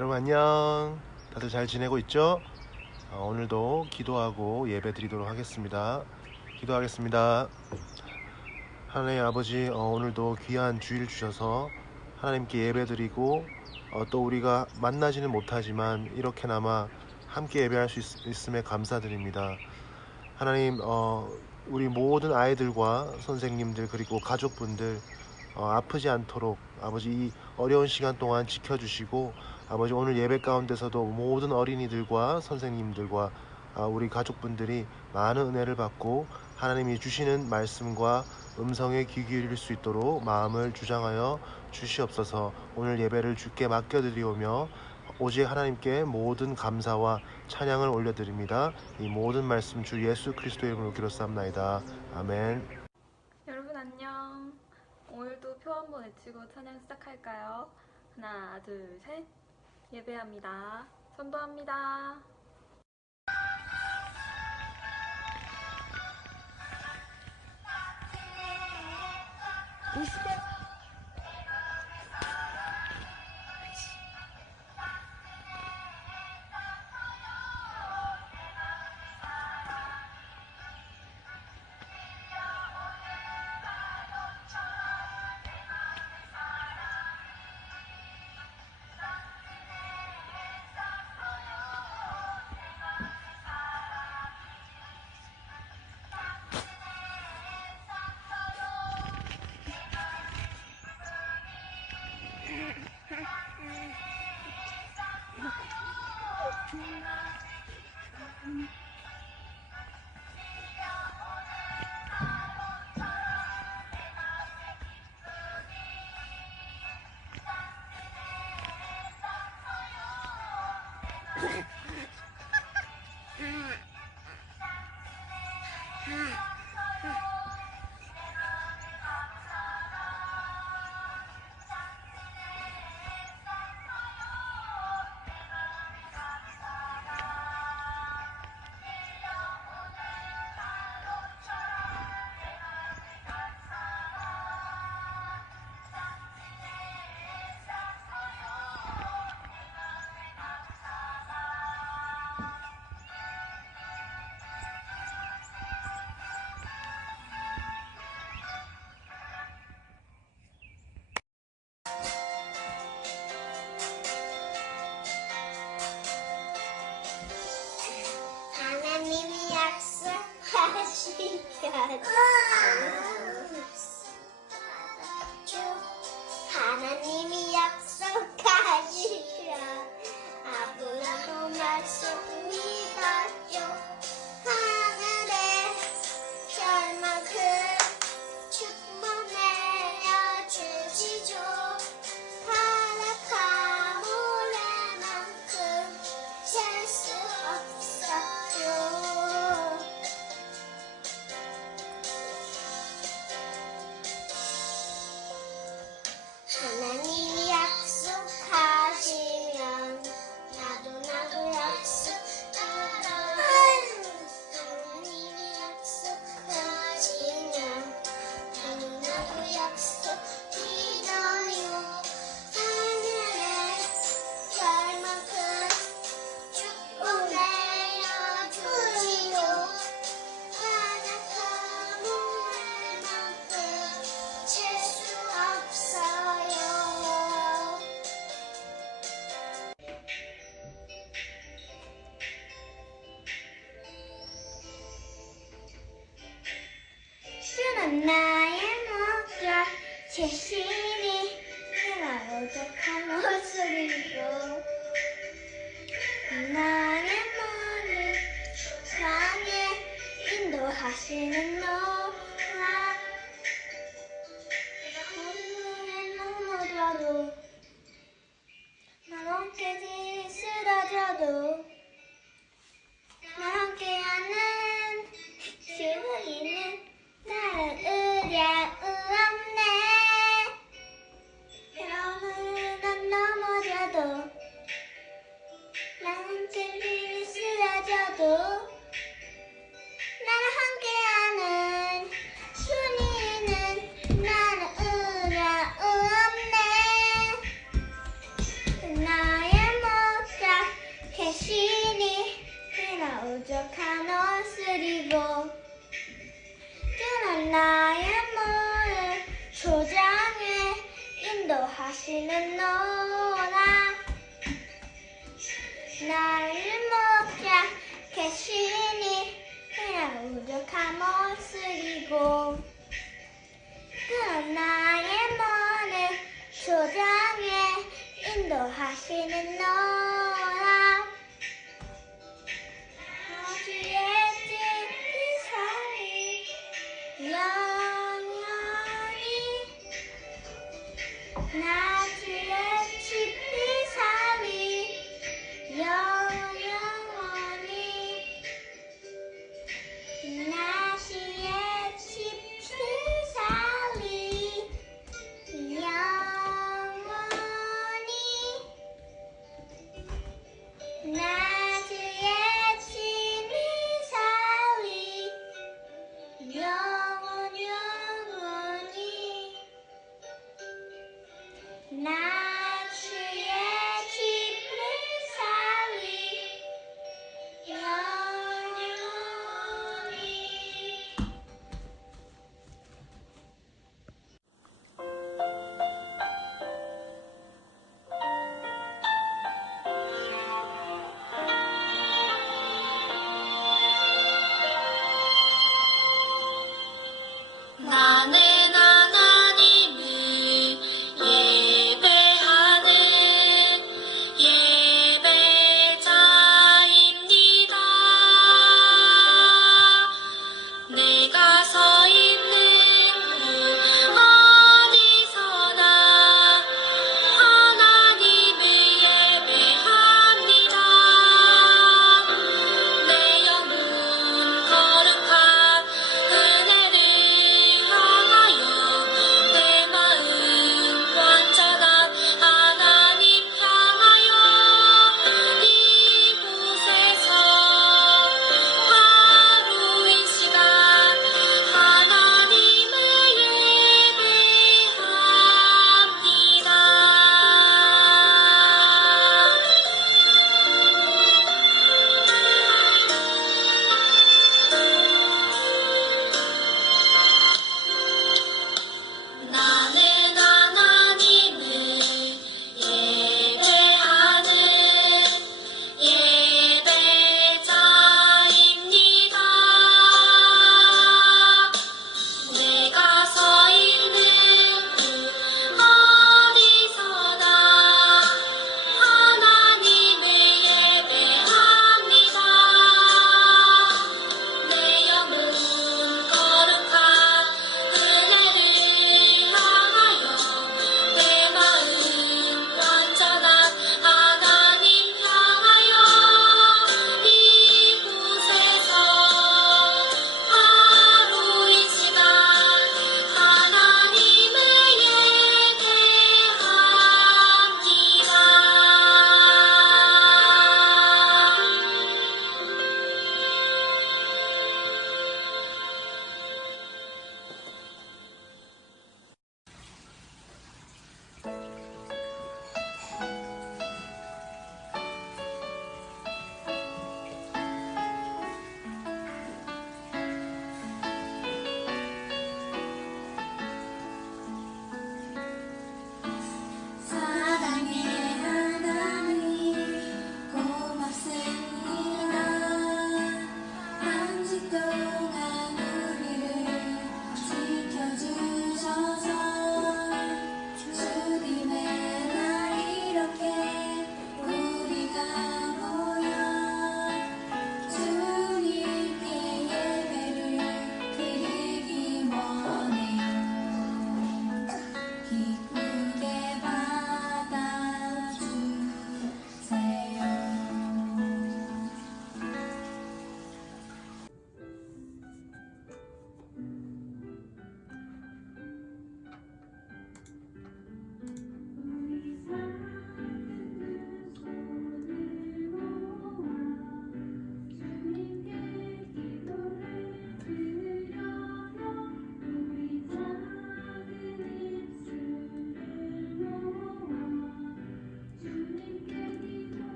여러분 안녕. 다들 잘 지내고 있죠? 오늘도 기도하고 예배 드리도록 하겠습니다. 기도하겠습니다. 하나님 아버지, 오늘도 귀한 주일 주셔서 하나님께 예배 드리고 또 우리가 만나지는 못하지만 이렇게나마 함께 예배할 수 있음에 감사드립니다. 하나님, 우리 모든 아이들과 선생님들 그리고 가족분들 아프지 않도록 아버지 이 어려운 시간 동안 지켜주시고 아버지 오늘 예배 가운데서도 모든 어린이들과 선생님들과 우리 가족분들이 많은 은혜를 받고 하나님이 주시는 말씀과 음성에 귀 기울일 수 있도록 마음을 주장하여 주시옵소서. 오늘 예배를 주께 맡겨드리오며 오직 하나님께 모든 감사와 찬양을 올려드립니다. 이 모든 말씀 주 예수 그리스도의 이름으로 기도삼나이다. 아멘. 여러분 안녕. 오늘도 표 한번 외치고 찬양 시작할까요? 하나, 둘, 셋. 예배합니다. 선도합니다. 이 시대 하나님이 약속하시면 하나님이 약속하시면 아브라함도 말씀 믿었죠. 하늘에 별만큼 축복 내려주시죠. 바라카 모래만큼 셀 수 없어요. 하나님이 약속하시면 나도 약속하라. 하나님이 약속하시면 나도 약속 믿어요. 하늘에 별만큼 축복 내려주시고 바닷가 모래만큼 칠 수 없어요. 주는 나의 목적 제신이 내가 오죽한 모습이고 나의 머리 강에 인도하시는 노라. 내가 건물에 넘어져도 난 어깨지 쓰러져도 날 함께하는 주인은 나를 의뢰없네. 때로는 난 넘어져도 난 함께 쓰러져도 나를 함께하는 주님은 나를 의뢰없네. 나의 몸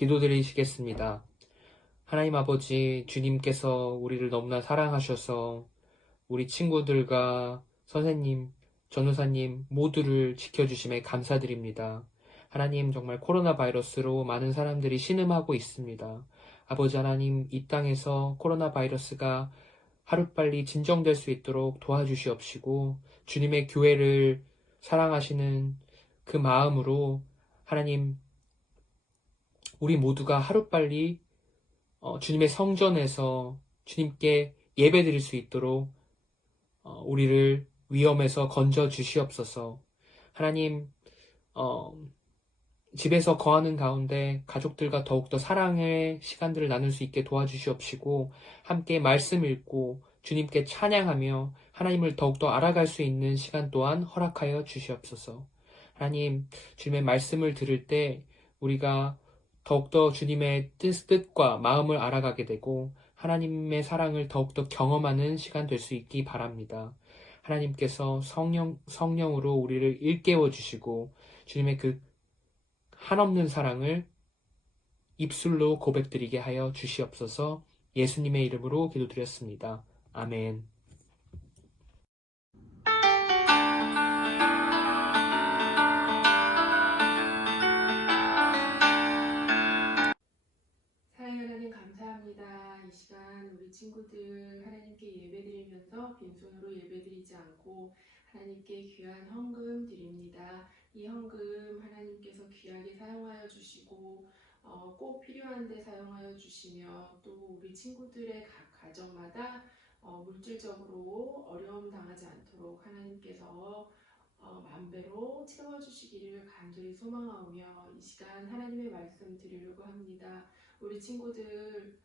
기도드리시겠습니다. 하나님 아버지, 주님께서 우리를 너무나 사랑하셔서 우리 친구들과 선생님, 전도사님 모두를 지켜주심에 감사드립니다. 하나님, 정말 코로나 바이러스로 많은 사람들이 신음하고 있습니다. 아버지 하나님, 이 땅에서 코로나 바이러스가 하루빨리 진정될 수 있도록 도와주시옵시고, 주님의 교회를 사랑하시는 그 마음으로 하나님, 우리 모두가 하루빨리 주님의 성전에서 주님께 예배드릴 수 있도록 우리를 위험에서 건져 주시옵소서. 하나님, 집에서 거하는 가운데 가족들과 더욱더 사랑의 시간들을 나눌 수 있게 도와주시옵시고, 함께 말씀 읽고 주님께 찬양하며 하나님을 더욱더 알아갈 수 있는 시간 또한 허락하여 주시옵소서. 하나님, 주님의 말씀을 들을 때 우리가 더욱더 주님의 뜻과 마음을 알아가게 되고 하나님의 사랑을 더욱더 경험하는 시간 될 수 있기 바랍니다. 하나님께서 성령으로 우리를 일깨워 주시고 주님의 그 한없는 사랑을 입술로 고백드리게 하여 주시옵소서. 예수님의 이름으로 기도드렸습니다. 아멘. 사랑하는 하나님 감사합니다. 이 시간 우리 친구들 하나님께 예배드리면서 빈손으로 예배드리지 않고 하나님께 귀한 헌금 드립니다. 이 헌금 하나님께서 귀하게 사용하여 주시고 꼭 필요한 데 사용하여 주시며 또 우리 친구들의 각 가정마다 물질적으로 어려움 당하지 않도록 하나님께서 만배로 채워주시기를 간절히 소망하오며 이 시간 하나님의 말씀 드리려고 합니다. 우리 친구들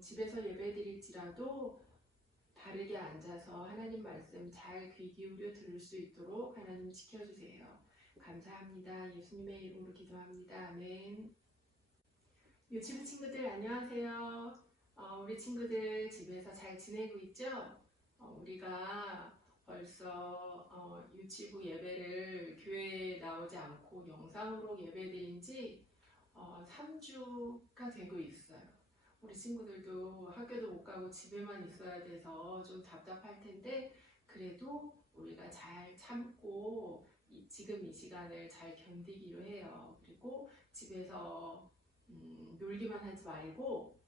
집에서 예배드릴지라도 바르게 앉아서 하나님 말씀 잘 귀 기울여 들을 수 있도록 하나님 지켜주세요. 감사합니다. 예수님의 이름으로 기도합니다. 아멘. 유치부 친구들 안녕하세요. 우리 친구들 집에서 잘 지내고 있죠? 우리가 벌써 유치부 예배를 교회에 나오지 않고 영상으로 예배드린 지 3주가 되고 있어요. 우리 친구들도 학교도 못 가고 집에만 있어야 돼서 좀 답답할 텐데 그래도 우리가 잘 참고 지금 이 시간을 잘 견디기로 해요. 그리고 집에서 놀기만 하지 말고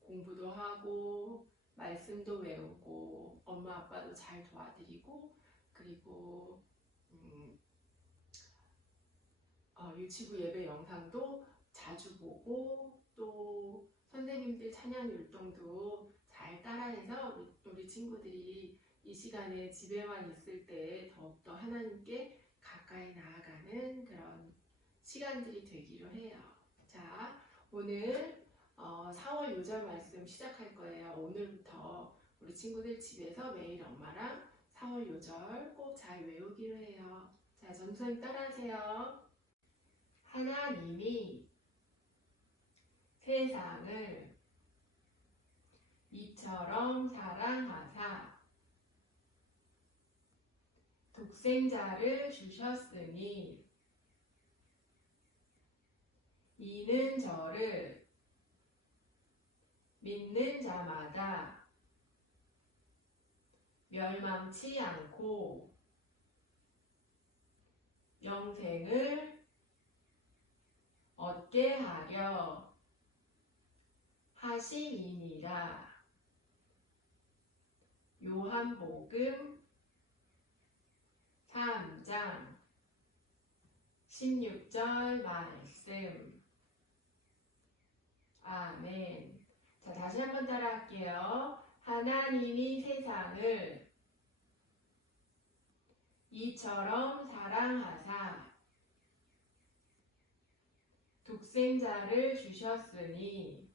공부도 하고 말씀도 외우고 엄마 아빠도 잘 도와드리고 그리고 유치부 예배 영상도 자주 보고 또 선생님들 찬양 율동도 잘 따라해서 우리 친구들이 이 시간에 집에만 있을 때 더욱더 하나님께 가까이 나아가는 그런 시간들이 되기로 해요. 자, 오늘 4월 요절 말씀 시작할 거예요. 오늘부터 우리 친구들 집에서 매일 엄마랑 4월 요절 꼭 잘 외우기로 해요. 자, 전도사님 따라하세요. 하나님이 세상을 이처럼 사랑하사 독생자를 주셨으니 이는 저를 믿는 자마다 멸망치 않고 영생을 얻게 하려 하심이니라. 요한복음 3장 16절 말씀. 아멘. 자, 다시 한번 따라할게요. 하나님이 세상을 이처럼 사랑하사 독생자를 주셨으니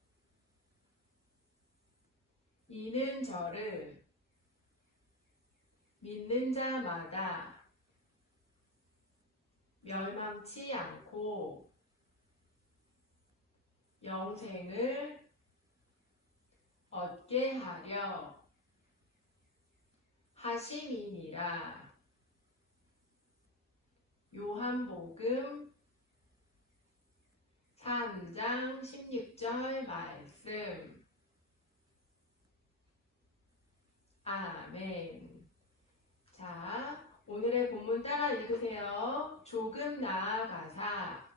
이는 저를 믿는 자마다 멸망치 않고 영생을 얻게 하려 하심이니라. 요한복음 3장 16절 말씀. 아멘. 자, 오늘의 본문 따라 읽으세요. 조금 나아가사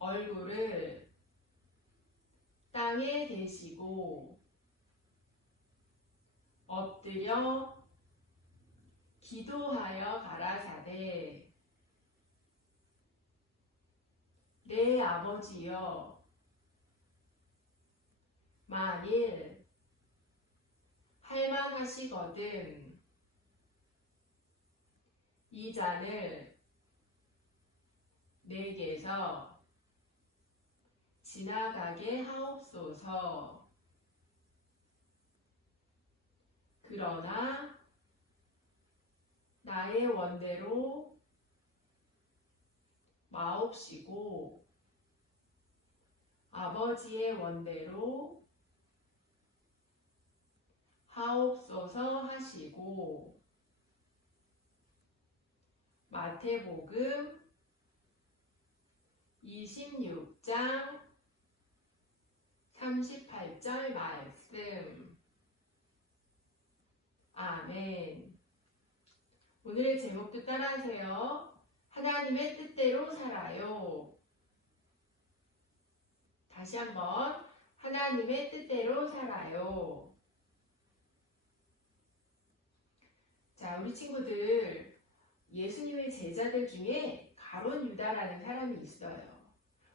얼굴을 땅에 대시고 엎드려 기도하여 가라사대 내 아버지여 만일 할만하시거든 이 잔을 내게서 지나가게 하옵소서. 그러나 나의 원대로 마옵시고 아버지의 원대로 하옵소서 하시고. 마태복음 26장 38절 말씀. 아멘. 오늘의 제목도 따라하세요. 하나님의 뜻대로 살아요. 다시 한번 하나님의 뜻대로 살아요. 자, 우리 친구들, 예수님의 제자들 중에 가룟 유다라는 사람이 있어요.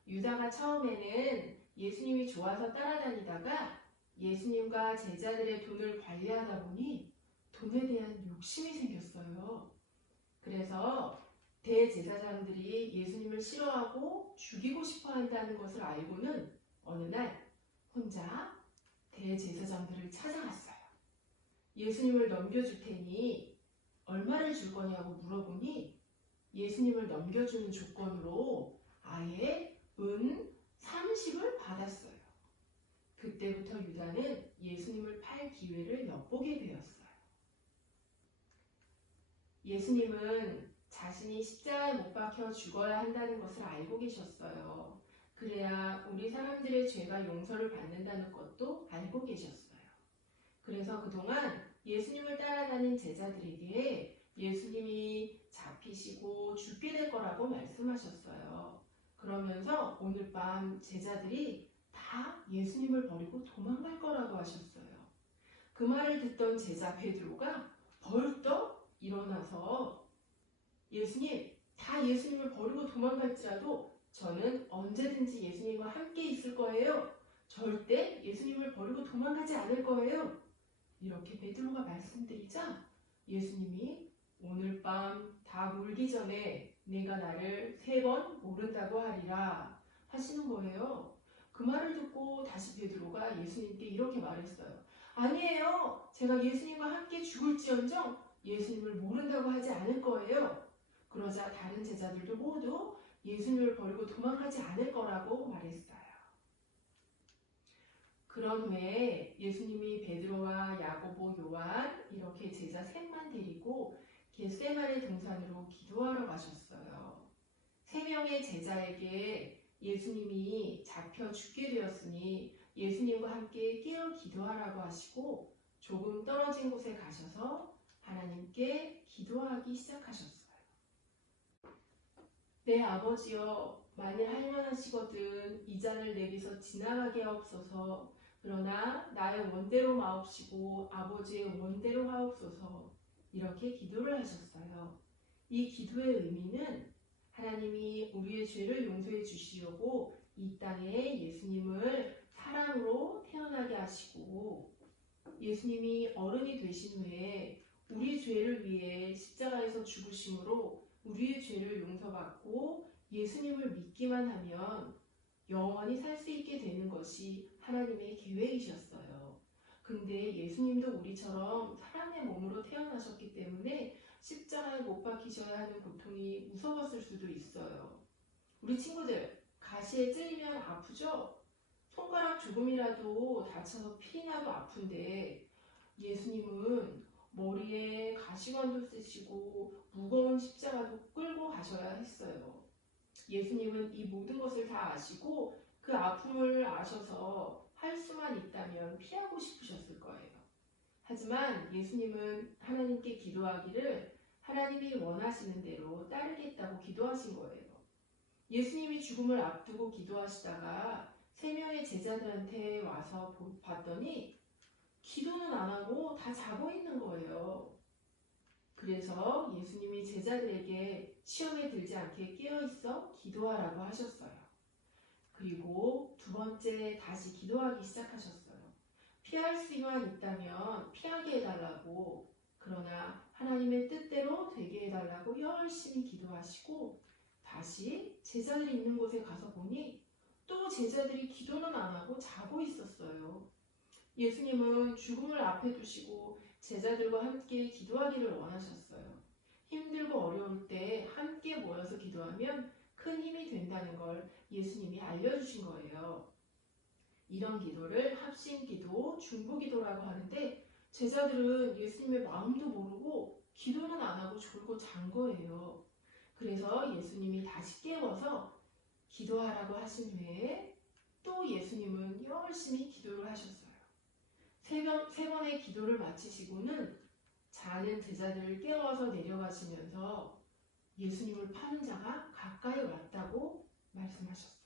유다가 처음에는 예수님이 좋아서 따라다니다가 예수님과 제자들의 돈을 관리하다 보니 돈에 대한 욕심이 생겼어요. 그래서 대제사장들이 예수님을 싫어하고 죽이고 싶어 한다는 것을 알고는 어느 날 혼자 대제사장들을 찾아갔어요. 예수님을 넘겨줄 테니 얼마를 줄 거냐고 물어보니 예수님을 넘겨주는 조건으로 아예 은 30을 받았어요. 그때부터 유다는 예수님을 팔 기회를 엿보게 되었어요. 예수님은 자신이 십자가에 못 박혀 죽어야 한다는 것을 알고 계셨어요. 그래야 우리 사람들의 죄가 용서를 받는다는 것도 알고 계셨어요. 그래서 그동안 예수님을 따라다닌 제자들에게 예수님이 잡히시고 죽게 될 거라고 말씀하셨어요. 그러면서 오늘 밤 제자들이 다 예수님을 버리고 도망갈 거라고 하셨어요. 그 말을 듣던 제자 베드로가 벌떡 일어나서 예수님, 다 예수님을 버리고 도망갈지라도 저는 언제든지 예수님과 함께 있을 거예요. 절대 예수님을 버리고 도망가지 않을 거예요. 이렇게 베드로가 말씀드리자 예수님이 오늘 밤 다 울기 전에 내가 나를 3번 모른다고 하리라 하시는 거예요. 그 말을 듣고 다시 베드로가 예수님께 이렇게 말했어요. 아니에요. 제가 예수님과 함께 죽을지언정 예수님을 모른다고 하지 않을 거예요. 그러자 다른 제자들도 모두 예수님을 버리고 도망가지 않을 거라고 말했어요. 그런 후에 예수님이 베드로와 야고보, 요한 이렇게 제자 셋만 데리고 겟세마네 동산으로 기도하러 가셨어요. 3명의 제자에게 예수님이 잡혀 죽게 되었으니 예수님과 함께 깨어 기도하라고 하시고 조금 떨어진 곳에 가셔서 하나님께 기도하기 시작하셨어요. 내 아버지여, 만일 할만하시거든 이 잔을 내게서 지나가게 하옵소서. 그러나 나의 원대로 마옵시고 아버지의 원대로 하옵소서. 이렇게 기도를 하셨어요. 이 기도의 의미는 하나님이 우리의 죄를 용서해 주시려고 이 땅에 예수님을 사람으로 태어나게 하시고 예수님이 어른이 되신 후에 우리 죄를 위해 십자가에서 죽으심으로 우리의 죄를 용서받고 예수님을 믿기만 하면 영원히 살 수 있게 되는 것이 하나님의 계획이셨어요. 근데 예수님도 우리처럼 사람의 몸으로 태어나셨기 때문에 십자가에 못 박히셔야 하는 고통이 무서웠을 수도 있어요. 우리 친구들, 가시에 찔리면 아프죠? 손가락 조금이라도 다쳐서 피 나도 아픈데 예수님은 머리에 가시관도 쓰시고 무거운 십자가도 끌고 가셔야 했어요. 예수님은 이 모든 것을 다 아시고 그 아픔을 아셔서 할 수만 있다면 피하고 싶으셨을 거예요. 하지만 예수님은 하나님께 기도하기를 하나님이 원하시는 대로 따르겠다고 기도하신 거예요. 예수님이 죽음을 앞두고 기도하시다가 3명의 제자들한테 와서 봤더니 기도는 안 하고 다 자고 있는 거예요. 그래서 예수님이 제자들에게 시험에 들지 않게 깨어있어 기도하라고 하셨어요. 그리고 2번째 다시 기도하기 시작하셨어요. 피할 수만 있다면 피하게 해달라고, 그러나 하나님의 뜻대로 되게 해달라고 열심히 기도하시고 다시 제자들이 있는 곳에 가서 보니 또 제자들이 기도는 안 하고 자고 있었어요. 예수님은 죽음을 앞에 두시고 제자들과 함께 기도하기를 원하셨어요. 힘들고 어려울 때 함께 모여서 기도하면 큰 힘이 된다는 걸 예수님이 알려주신 거예요. 이런 기도를 합심기도, 중보기도라고 하는데 제자들은 예수님의 마음도 모르고 기도는 안 하고 졸고 잔 거예요. 그래서 예수님이 다시 깨워서 기도하라고 하신 후에 또 예수님은 열심히 기도를 하셨어요. 세 번의 기도를 마치시고는 자는 제자들을 깨워서 내려가시면서 예수님을 파는 자가 가까이 왔다고 말씀하셨어요.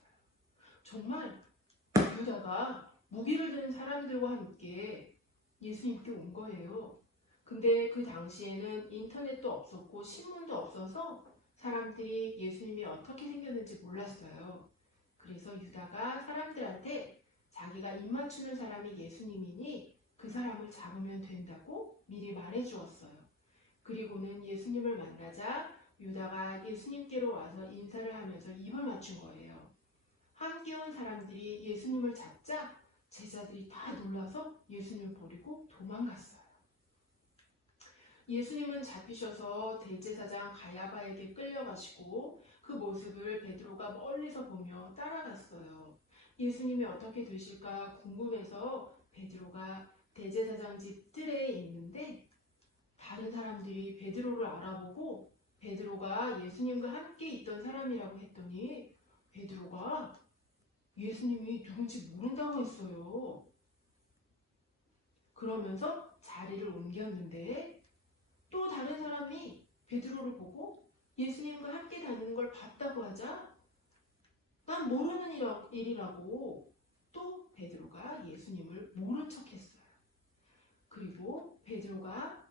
정말 유다가 무기를 든 사람들과 함께 예수님께 온 거예요. 근데 그 당시에는 인터넷도 없었고 신문도 없어서 사람들이 예수님이 어떻게 생겼는지 몰랐어요. 그래서 유다가 사람들한테 자기가 입 맞추는 사람이 예수님이니 그 사람을 잡으면 된다고 미리 말해 주었어요. 그리고는 예수님을 만나자 유다가 예수님께로 와서 인사를 하면서 입을 맞춘 거예요. 함께 온 사람들이 예수님을 잡자 제자들이 다 놀라서 예수님을 버리고 도망갔어요. 예수님은 잡히셔서 대제사장 가야바에게 끌려가시고 그 모습을 베드로가 멀리서 보며 따라갔어요. 예수님이 어떻게 되실까 궁금해서 베드로가 대제사장 집 뜰에 있는데 다른 사람들이 베드로를 알아보고 베드로가 예수님과 함께 있던 사람이라고 했더니 베드로가 예수님이 누군지 모른다고 했어요. 그러면서 자리를 옮겼는데 또 다른 사람이 베드로를 보고 예수님과 함께 다니는 걸 봤다고 하자 난 모르는 일이라고 또 베드로가 예수님을 모른 척했어요. 그리고 베드로가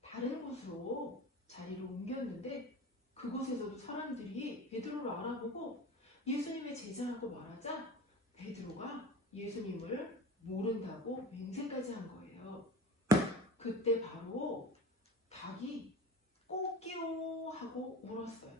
다른 곳으로 자리를 옮겼는데 그곳에서도 사람들이 베드로를 알아보고 예수님의 제자라고 말하자 베드로가 예수님을 모른다고 맹세까지 한 거예요. 그때 바로 닭이 꼬끼오 하고 울었어요.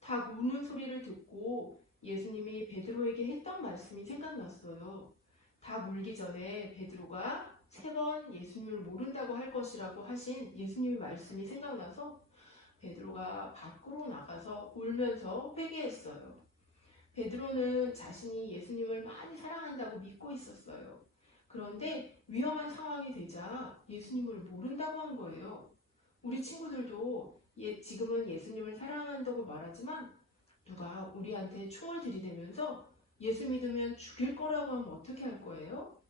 닭 우는 소리를 듣고 예수님이 베드로에게 했던 말씀이 생각났어요. 닭 울기 전에 베드로가 3번 예수님을 모른다고 할 것이라고 하신 예수님의 말씀이 생각나서 베드로가 밖으로 나가서 울면서 회개했어요. 베드로는 자신이 예수님을 많이 사랑한다고 믿고 있었어요. 그런데 위험한 상황이 되자 예수님을 모른다고 한 거예요. 우리 친구들도 지금은 예수님을 사랑한다고 말하지만 누가 우리한테 총을 들이대면서 예수 믿으면 죽일 거라고 하면 어떻게 할 거예요?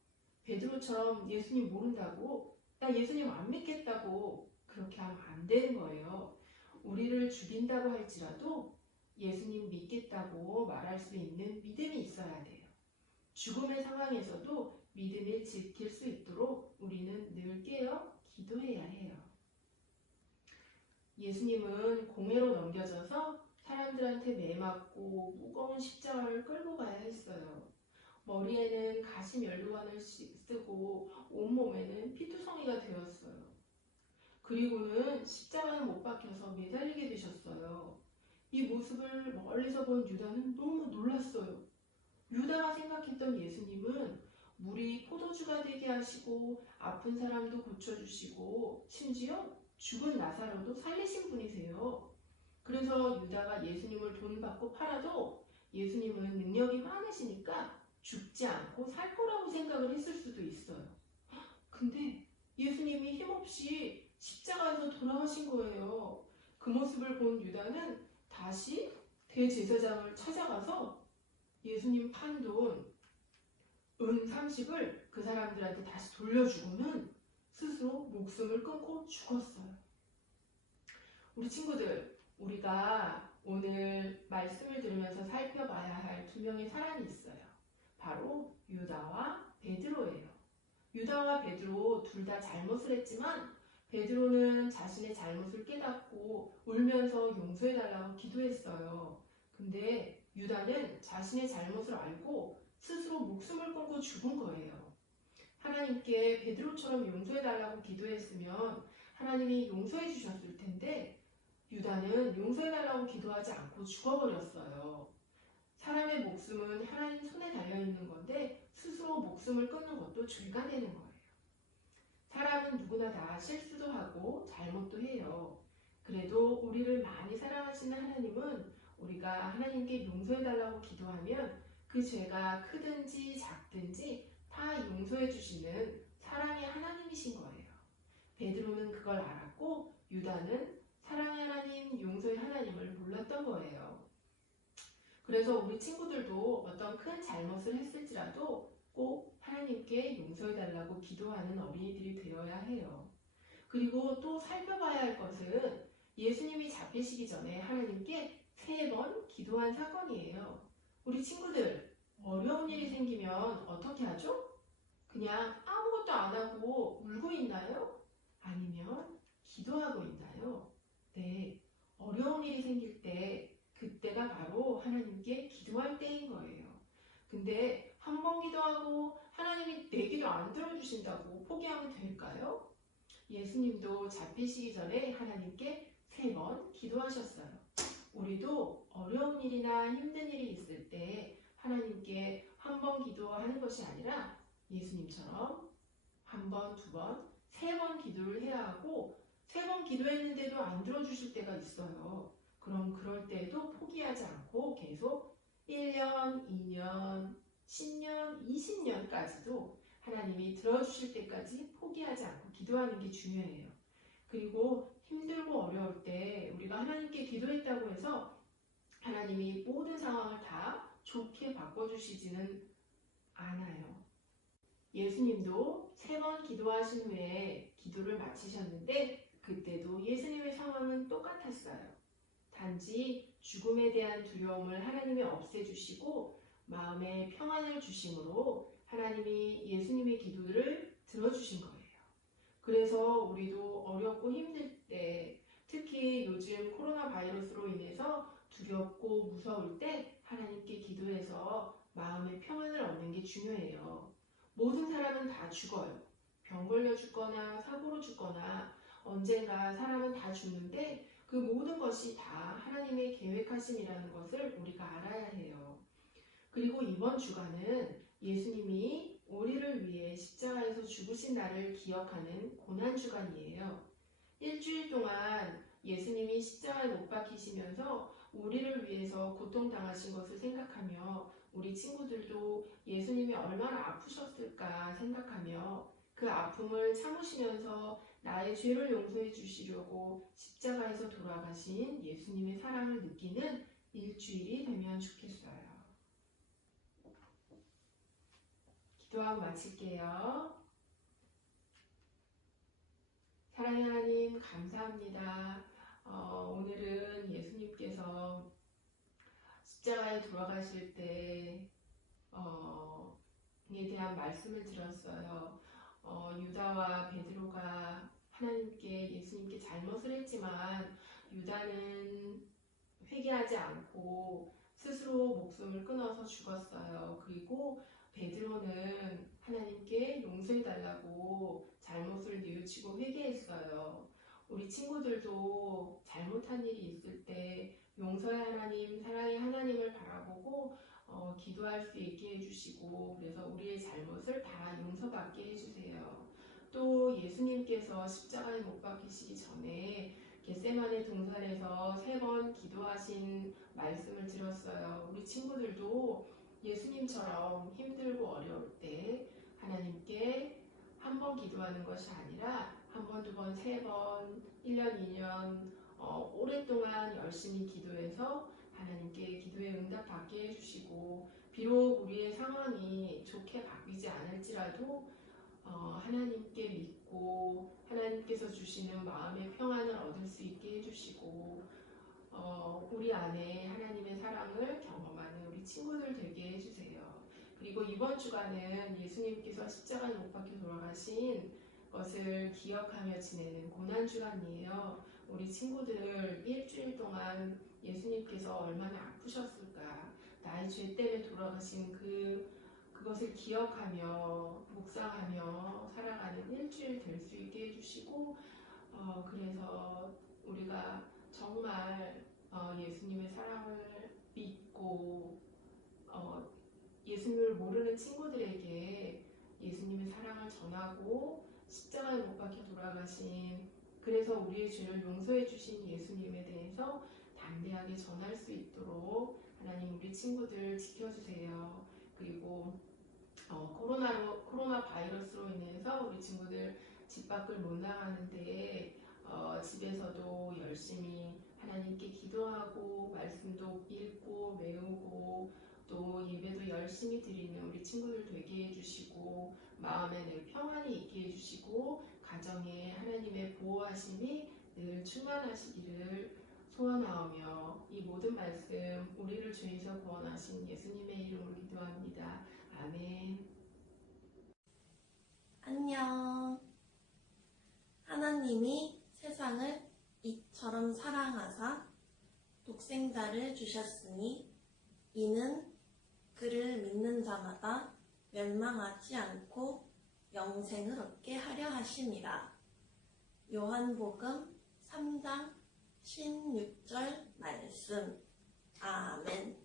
베드로처럼 예수님 모른다고 나 예수님 안 믿겠다고 그렇게 하면 안 되는 거예요. 우리를 죽인다고 할지라도 예수님 믿겠다고 말할 수 있는 믿음이 있어야 돼요. 죽음의 상황에서도 믿음을 지킬 수 있도록 우리는 늘 깨어 기도해야 해요. 예수님은 공회로 넘겨져서 사람들한테 매맞고 무거운 십자가를 끌고 가야 했어요. 머리에는 가시 면류관을 쓰고 온몸에는 피투성이가 되었어요. 그리고는 십자가에 못 박혀서 매달리게 되셨어요. 이 모습을 멀리서 본 유다는 너무 놀랐어요. 유다가 생각했던 예수님은 물이 포도주가 되게 하시고 아픈 사람도 고쳐주시고 심지어 죽은 나사로도 살리신 분이세요. 그래서 유다가 예수님을 돈 받고 팔아도 예수님은 능력이 많으시니까 죽지 않고 살 거라고 생각을 했을 수도 있어요. 근데 예수님이 힘없이 십자가에서 돌아가신 거예요. 그 모습을 본 유다는 다시 대제사장을 찾아가서 예수님 판돈 은 30을 그 사람들한테 다시 돌려주고는 스스로 목숨을 끊고 죽었어요. 우리 친구들, 우리가 오늘 말씀을 들으면서 살펴봐야 할 두 명의 사람이 있어요. 바로 유다와 베드로예요. 유다와 베드로 둘 다 잘못을 했지만 베드로는 자신의 잘못을 깨닫고 울면서 용서해달라고 기도했어요. 근데 유다는 자신의 잘못을 알고 스스로 목숨을 끊고 죽은 거예요. 하나님께 베드로처럼 용서해달라고 기도했으면 하나님이 용서해 주셨을 텐데 유다는 용서해달라고 기도하지 않고 죽어버렸어요. 사람의 목숨은 하나님 손에 달려있는 건데 스스로 목숨을 끊는 것도 죄가 되는 거예요. 사람은 누구나 다 실수도 하고 잘못도 해요. 그래도 우리를 많이 사랑하시는 하나님은 우리가 하나님께 용서해달라고 기도하면 그 죄가 크든지 작든지 다 용서해 주시는 사랑의 하나님이신 거예요. 베드로는 그걸 알았고 유다는 사랑의 하나님, 용서의 하나님을 몰랐던 거예요. 그래서 우리 친구들도 어떤 큰 잘못을 했을지라도 꼭 하나님께 용서해달라고 기도하는 어린이들이 되어야 해요. 그리고 또 살펴봐야 할 것은 예수님이 잡히시기 전에 하나님께 3번 기도한 사건이에요. 우리 친구들, 어려운 일이 생기면 어떻게 하죠? 그냥 아무것도 안 하고 울고 있나요? 아니면 기도하고 있나요? 네, 어려운 일이 생길 때 그때가 바로 하나님께 기도할 때인 거예요. 근데 한 번 기도하고 하나님이 내 기도 안 들어주신다고 포기하면 될까요? 예수님도 잡히시기 전에 하나님께 3번 기도하셨어요. 우리도 어려운 일이나 힘든 일이 있을 때 하나님께 한 번 기도하는 것이 아니라 예수님처럼 한 번, 2번, 3번 기도를 해야 하고 3번 기도했는데도 안 들어주실 때가 있어요. 그럼 그럴 때에도 포기하지 않고 계속 1년, 2년, 10년, 20년까지도 하나님이 들어주실 때까지 포기하지 않고 기도하는 게 중요해요. 그리고 힘들고 어려울 때 우리가 하나님께 기도했다고 해서 하나님이 모든 상황을 다 좋게 바꿔주시지는 않아요. 예수님도 3번 기도하신 후에 기도를 마치셨는데 그때도 예수님의 상황은 똑같았어요. 단지 죽음에 대한 두려움을 하나님이 없애주시고 마음에 평안을 주심으로 하나님이 예수님의 기도를 들어주신 거예요. 그래서 우리도 어렵고 힘들 때, 특히 요즘 코로나 바이러스로 인해서 두렵고 무서울 때 하나님께 기도해서 마음의 평안을 얻는 게 중요해요. 모든 사람은 다 죽어요. 병 걸려 죽거나 사고로 죽거나 언젠가 사람은 다 죽는데 그 모든 것이 다 하나님의 계획하심이라는 것을 우리가 알아야 해요. 그리고 이번 주간은 예수님이 우리를 위해 십자가에서 죽으신 날을 기억하는 고난주간이에요. 일주일 동안 예수님이 십자가에 못 박히시면서 우리를 위해서 고통당하신 것을 생각하며 우리 친구들도 예수님이 얼마나 아프셨을까 생각하며 그 아픔을 참으시면서 나의 죄를 용서해 주시려고 십자가에서 돌아가신 예수님의 사랑을 느끼는 일주일이 되면 좋겠어요. 기도하고 마칠게요. 사랑의 하나님 감사합니다. 오늘은 예수님께서 십자가에 돌아가실 때에 대한 말씀을 들었어요. 유다와 베드로가 하나님께 예수님께 잘못을 했지만 유다는 회개하지 않고 스스로 목숨을 끊어서 죽었어요. 그리고 베드로는 하나님께 용서해달라고 잘못을 뉘우치고 회개했어요. 우리 친구들도 잘못한 일이 있을 때 용서의 하나님, 사랑의 하나님을 바라보고 기도할 수 있게 해주시고 그래서 우리의 잘못을 다 용서받게 해주세요. 또 예수님께서 십자가에 못 박히시기 전에 겟세마네 동산에서 3번 기도하신 말씀을 들었어요. 우리 친구들도 예수님처럼 힘들고 어려울 때 하나님께 한 번 기도하는 것이 아니라 한 번, 2번, 3번, 1년, 2년 오랫동안 열심히 기도해서 하나님께 기도에 응답받게 해주시고, 비록 우리의 상황이 좋게 바뀌지 않을지라도 하나님께 믿고 하나님께서 주시는 마음의 평안을 얻을 수 있게 해주시고, 우리 안에 하나님의 사랑을 경험하는 우리 친구들 되게 해주세요. 그리고 이번 주간은 예수님께서 십자가에 못 박혀 돌아가신 것을 기억하며 지내는 고난주간이에요. 우리 친구들 일주일 동안 예수님께서 얼마나 아프셨을까, 나의 죄 때문에 돌아가신 그것을 기억하며 묵상하며 살아가는 일주일 될 수 있게 해주시고, 그래서 우리가 정말 예수님의 사랑을 믿고 예수님을 모르는 친구들에게 예수님의 사랑을 전하고 십자가에 못 박혀 돌아가신, 그래서 우리의 죄를 용서해 주신 예수님에 대해서 담대하게 전할 수 있도록 하나님 우리 친구들 지켜주세요. 그리고 코로나 바이러스로 인해서 우리 친구들 집 밖을 못 나가는데 집에서도 열심히 하나님께 기도하고 말씀도 읽고 배우고 또 예배도 열심히 드리는 우리 친구들 되게 해주시고, 마음에 늘 평안이 있게 해주시고, 가정에 하나님의 보호하심이 늘 충만하시기를 소원하오며, 이 모든 말씀 우리를 주에서 구원하신 예수님의 이름으로 기도합니다. 아멘. 안녕. 하나님이 세상을 이처럼 사랑하사 독생자를 주셨으니 이는 그를 믿는 자마다 멸망하지 않고 영생을 얻게 하려 하심이라. 요한복음 3장 16절 말씀. 아멘.